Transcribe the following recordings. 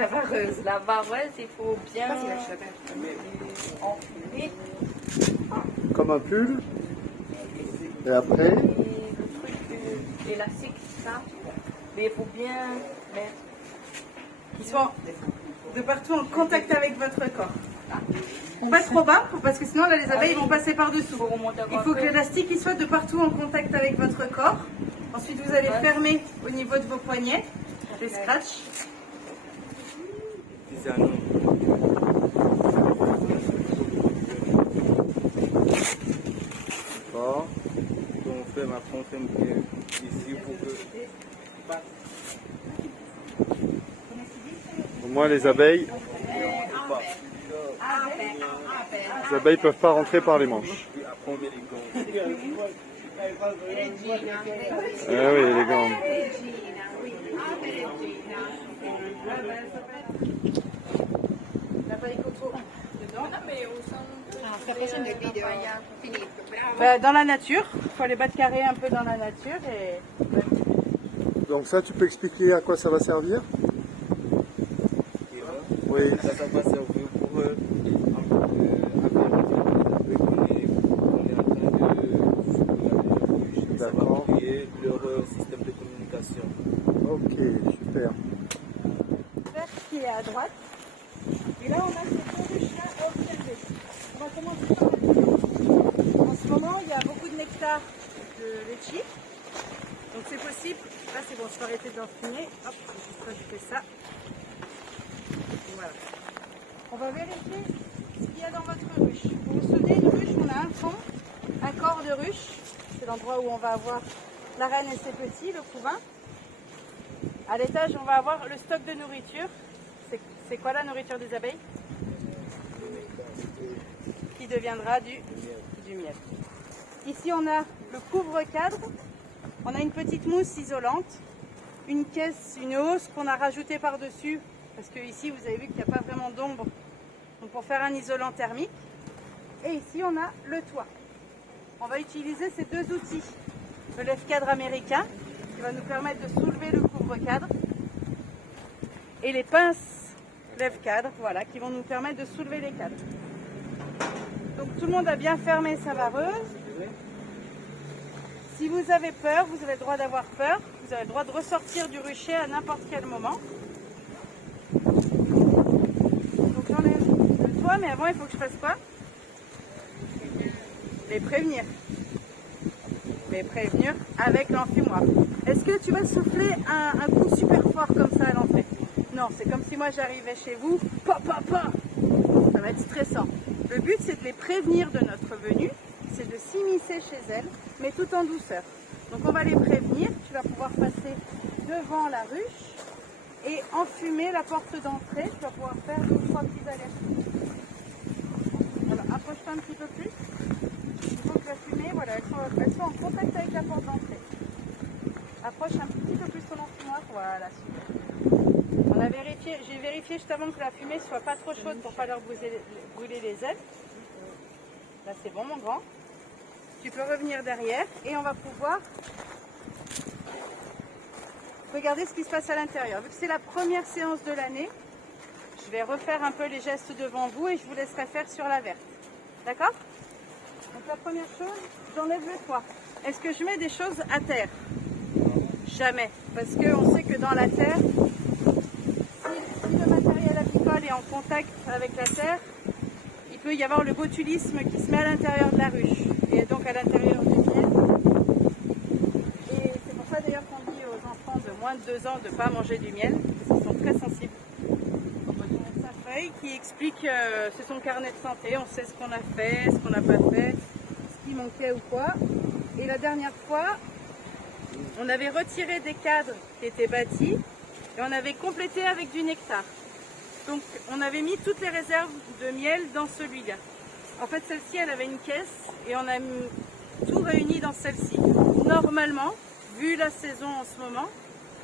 La vareuse, il faut bien enfumer. Comme un pull. Et après, Et le truc élastique, ça. Mais il faut bien mettre. Qu'ils soient de partout en contact avec votre corps. Pas trop bas, parce que sinon là, les abeilles vont passer par-dessous. Il faut que l'élastique il soit de partout en contact avec votre corps. Ensuite, vous allez fermer au niveau de vos poignets, les scratchs. fort. On fait ma fontaine ici pour que... Au moins les abeilles peuvent pas rentrer par les manches. Ah oui, les gants. Dans la nature, il faut les battre carrés un peu dans la nature. Et... Donc ça, tu peux expliquer à quoi ça va servir? Oui. Ça va servir pour on est en train de ça va créer leur système de communication. Ok, super. Qui est à droite. Et là, on a ces deux ruches-là à observer. On va commencer par le début. En ce moment, il y a beaucoup de nectar de litchi. Donc c'est possible. Là, c'est bon, je peux arrêter d'en fumer. Hop, je vais juste rajouter ça. Voilà. On va vérifier ce qu'il y a dans votre ruche. Vous vous souvenez, une ruche, on a un fond, un corps de ruche. C'est l'endroit où on va avoir la reine et ses petits, le couvain. À l'étage, on va avoir le stock de nourriture. C'est quoi la nourriture des abeilles? Qui deviendra du miel. Ici, on a le couvre-cadre. On a une petite mousse isolante, une caisse, une hausse qu'on a rajoutée par-dessus. Parce que ici, vous avez vu qu'il n'y a pas vraiment d'ombre. Donc pour faire un isolant thermique. Et ici, on a le toit. On va utiliser ces deux outils. Le lève-cadre américain, qui va nous permettre de soulever le couvre-cadre. Et les pinces lève-cadre, voilà, qui vont nous permettre de soulever les cadres. Donc tout le monde a bien fermé sa vareuse. Si vous avez peur, vous avez le droit d'avoir peur. Vous avez le droit de ressortir du rucher à n'importe quel moment. Donc j'enlève le toit, mais avant il faut que je fasse quoi? Les prévenir. Les prévenir avec l'enfumoir. Est-ce que tu vas souffler un coup super fort comme ça à l'entrée? Non, c'est comme si moi j'arrivais chez vous, pa. Ça va être stressant. Le but c'est de les prévenir de notre venue, c'est de s'immiscer chez elles, mais tout en douceur. Donc on va les prévenir, tu vas pouvoir passer devant la ruche et enfumer la porte d'entrée. Tu vas pouvoir faire 2 ou 3 petits allers-retours. Alors approche-toi un petit peu plus. Il faut que la fumée, voilà, elles sont en contact avec la porte d'entrée. Approche un petit peu plus ton enfumoir, voilà, super. On a vérifié, j'ai vérifié juste avant que la fumée ne soit pas trop chaude pour ne pas leur brûler les ailes. Là c'est bon mon grand. Tu peux revenir derrière et on va pouvoir regarder ce qui se passe à l'intérieur. Vu que c'est la première séance de l'année, je vais refaire un peu les gestes devant vous et je vous laisserai faire sur la verte. D'accord? Donc la première chose, j'enlève le toit. Est-ce que je mets des choses à terre? Jamais. Parce qu'on sait que dans la terre, si le matériel apicole est en contact avec la terre, il peut y avoir le botulisme qui se met à l'intérieur de la ruche et donc à l'intérieur du miel. Et c'est pour ça d'ailleurs qu'on dit aux enfants de moins de 2 ans de ne pas manger du miel, parce qu'ils sont très sensibles. On va donner sa feuille qui explique, c'est son carnet de santé, on sait ce qu'on a fait, ce qu'on n'a pas fait, ce qui manquait ou quoi. Et la dernière fois, on avait retiré des cadres qui étaient bâtis et on avait complété avec du nectar. Donc on avait mis toutes les réserves de miel dans celui-là. En fait celle-ci elle avait une caisse et on a tout réuni dans celle-ci. Normalement, vu la saison en ce moment,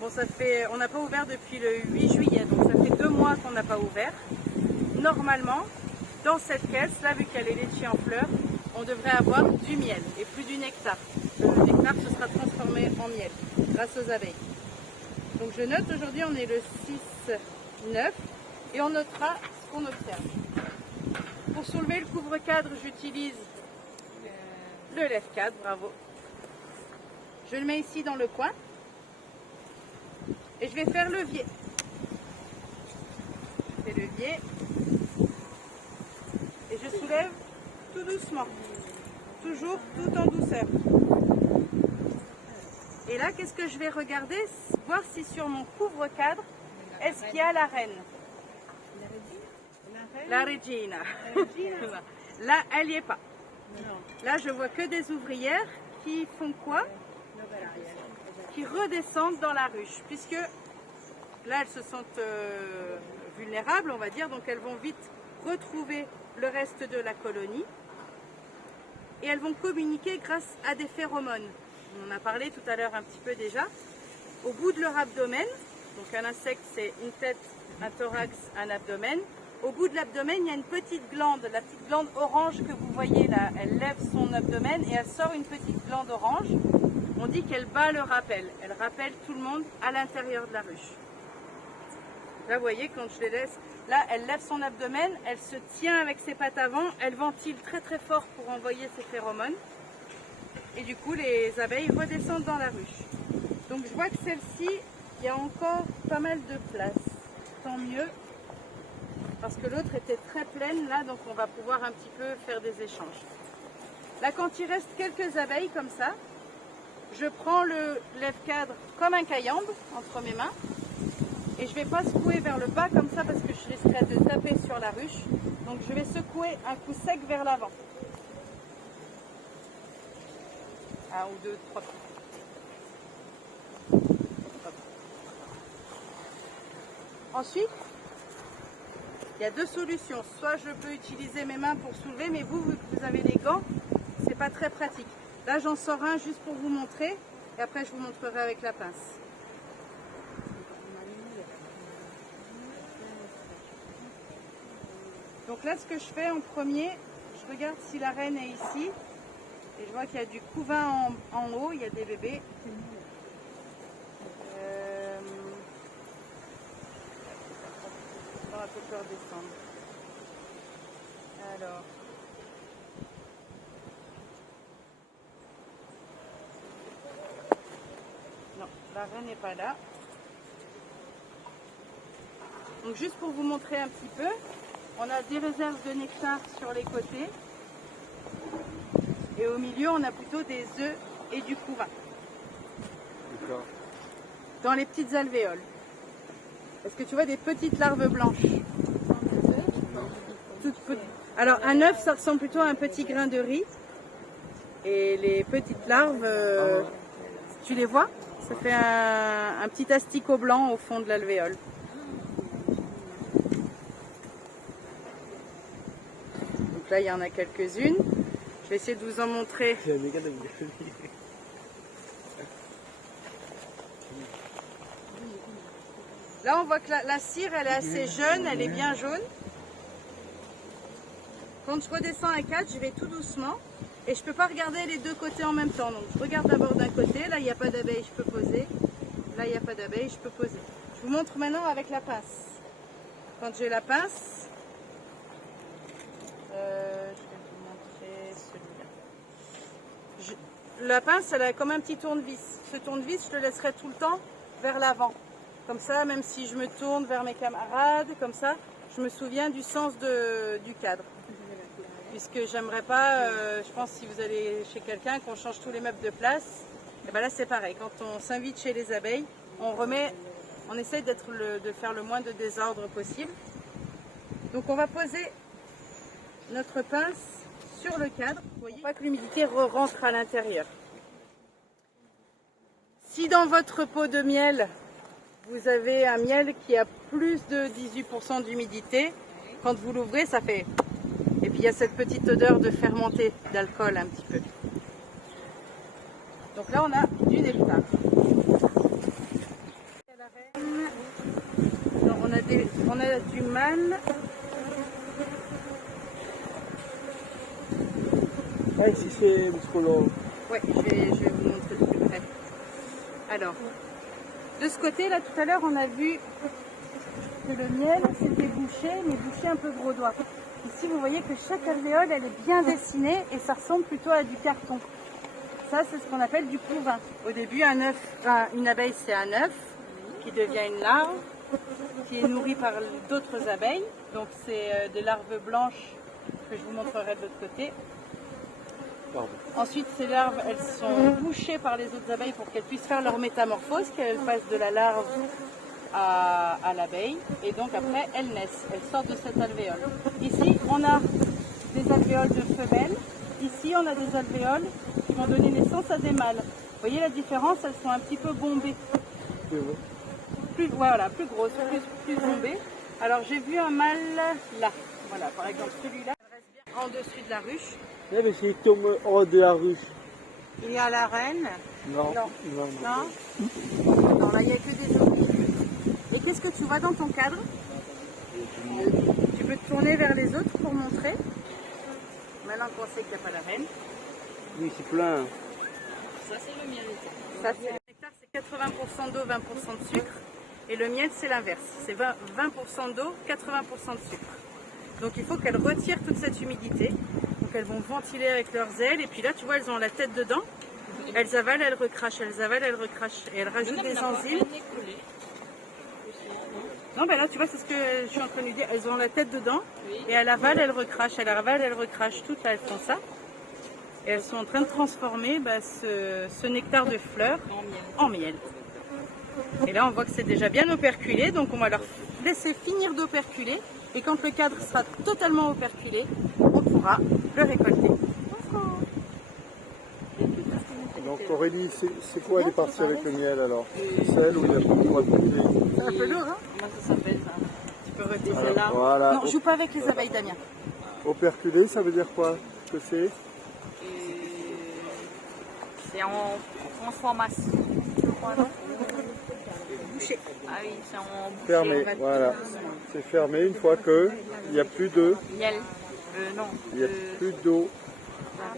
bon ça fait, on n'a pas ouvert depuis le 8 juillet, donc ça fait 2 mois qu'on n'a pas ouvert. Normalement, dans cette caisse, là vu qu'il y a les litchis en fleurs, on devrait avoir du miel et plus du nectar. Le nectar se sera transformé en miel grâce aux abeilles. Donc je note aujourd'hui on est le 6 9 et on notera ce qu'on observe. Pour soulever le couvre-cadre, j'utilise le lève-cadre, bravo. Je le mets ici dans le coin et je vais faire levier. Je fais levier et je soulève tout doucement, toujours tout en douceur. Et là, qu'est-ce que je vais regarder? Voir si sur mon couvre-cadre, est-ce qu'il y a la reine? La regina. Là, elle n'y est pas. Là, je vois que des ouvrières qui font quoi? Qui redescendent dans la ruche, puisque là, elles se sentent vulnérables, on va dire, donc elles vont vite retrouver le reste de la colonie et elles vont communiquer grâce à des phéromones. On en a parlé tout à l'heure un petit peu déjà. Au bout de leur abdomen, donc un insecte c'est une tête, un thorax, un abdomen. Au bout de l'abdomen, il y a une petite glande, la petite glande orange que vous voyez là. Elle lève son abdomen et elle sort une petite glande orange. On dit qu'elle bat le rappel. Elle rappelle tout le monde à l'intérieur de la ruche. Là, vous voyez, quand je les laisse, là, elle lève son abdomen, elle se tient avec ses pattes avant, elle ventile très très fort pour envoyer ses phéromones. Et du coup, les abeilles redescendent dans la ruche. Donc, je vois que celle-ci, il y a encore pas mal de place. Tant mieux, parce que l'autre était très pleine là, donc on va pouvoir un petit peu faire des échanges. Là, quand il reste quelques abeilles comme ça, je prends le lève-cadre comme un caillambe entre mes mains et je ne vais pas secouer vers le bas comme ça parce que je risquerais de taper sur la ruche. Donc, je vais secouer un coup sec vers l'avant. Un ou deux, trois coups. Ensuite, il y a deux solutions. Soit je peux utiliser mes mains pour soulever, mais vous, vu que vous avez les gants, c'est pas très pratique. Là, j'en sors un juste pour vous montrer, et après je vous montrerai avec la pince. Donc là, ce que je fais en premier, je regarde si la reine est ici, et je vois qu'il y a du couvain en haut, il y a des bébés. On va peut-être leur descendre. Alors. Non, la reine n'est pas là. Donc juste pour vous montrer un petit peu, on a des réserves de nectar sur les côtés. Et au milieu, on a plutôt des œufs et du couvain. D'accord. Dans les petites alvéoles. Est-ce que tu vois des petites larves blanches? Toutes petites. Alors un œuf, ça ressemble plutôt à un petit grain de riz. Et les petites larves, tu les vois? Ça fait un petit asticot blanc au fond de l'alvéole. Donc là, il y en a quelques-unes. Je vais essayer de vous en montrer. Là, on voit que la cire, elle est assez jeune, elle est bien jaune. Quand je redescends à 4, je vais tout doucement. Et je ne peux pas regarder les deux côtés en même temps. Donc, je regarde d'abord d'un côté. Là, il n'y a pas d'abeille, je peux poser. Là, il n'y a pas d'abeille, je peux poser. Je vous montre maintenant avec la pince. Quand j'ai la pince, je vais vous montrer celui-là. La pince, elle a comme un petit tournevis. Ce tournevis, je le laisserai tout le temps vers l'avant. Comme ça, même si je me tourne vers mes camarades, comme ça, je me souviens du sens du cadre. Puisque j'aimerais pas, je pense si vous allez chez quelqu'un, qu'on change tous les meubles de place, et ben là c'est pareil. Quand on s'invite chez les abeilles, on essaye de faire le moins de désordre possible. Donc on va poser notre pince sur le cadre, pour pas que l'humidité rentre à l'intérieur. Si dans votre pot de miel, vous avez un miel qui a plus de 18% d'humidité, quand vous l'ouvrez, ça fait... Et puis il y a cette petite odeur de fermenté, d'alcool un petit peu. Donc là, on a du nectar. Alors, on a du mâle. Ah, ici c'est muscolo. Oui, je vais vous montrer de plus près. Alors, de ce côté, là, tout à l'heure, on a vu que le miel, c'était bouché, mais bouché un peu gros doigt. Ici, vous voyez que chaque alvéole, elle est bien dessinée et ça ressemble plutôt à du carton. Ça, c'est ce qu'on appelle du couvain. Au début, une abeille, c'est un œuf qui devient une larve, qui est nourrie par d'autres abeilles. Donc, c'est des larves blanches que je vous montrerai de l'autre côté. Pardon. Ensuite, ces larves, elles sont bouchées par les autres abeilles pour qu'elles puissent faire leur métamorphose, qu'elles passent de la larve à l'abeille. Et donc après, elles naissent, elles sortent de cette alvéole. Ici, on a des alvéoles de femelles. Ici, on a des alvéoles qui vont donner naissance à des mâles. Vous voyez la différence? Elles sont un petit peu bombées. Voilà, plus grosses, plus bombées. Alors, j'ai vu un mâle là. Voilà, par exemple, celui-là, il reste bien en dessus de la ruche. Eh, mais c'est tombe hors de la ruche. Il y a la reine. Non. Non, là, il n'y a que des œufs. Et qu'est-ce que tu vois dans ton cadre? Tu peux te tourner vers les autres pour montrer. Maintenant qu'on sait qu'il n'y a pas la reine. Oui, c'est plein. Ça, c'est le miel. Ça, c'est le nectar, c'est 80% d'eau, 20% de sucre. Et le miel, c'est l'inverse. C'est 20% d'eau, 80% de sucre. Donc il faut qu'elles retirent toute cette humidité. Donc elles vont ventiler avec leurs ailes. Et puis là, tu vois, elles ont la tête dedans. Elles avalent, elles recrachent, elles avalent, elles recrachent. Et elles rajoutent des enzymes. Non, ben là, tu vois, c'est ce que je suis en train de lui dire. Elles ont la tête dedans. Et elles avalent, elles recrachent. Elles avalent, elles recrachent. Toutes là, elles font ça. Et elles sont en train de transformer ce nectar de fleurs en miel. Et là, on voit que c'est déjà bien operculé. Donc, on va leur laisser finir d'operculer. Et quand le cadre sera totalement operculé, on pourra le récolter. Donc Aurélie, c'est quoi les parties avec le miel alors? Celle où il y a beaucoup de droits de privé. C'est un peu lourd, hein? Comment ça s'appelle ça? Tu peux retirer là. Voilà. Non, joue pas avec les abeilles, Damien. Operculé, ça veut dire quoi? Que c'est? C'est en transformation. Je crois, non? Bouché. Ah oui, c'est en bouché. Fermé, voilà. C'est fermé une fois que il n'y a plus de... Miel. Non. Il n'y a plus d'eau. Ah.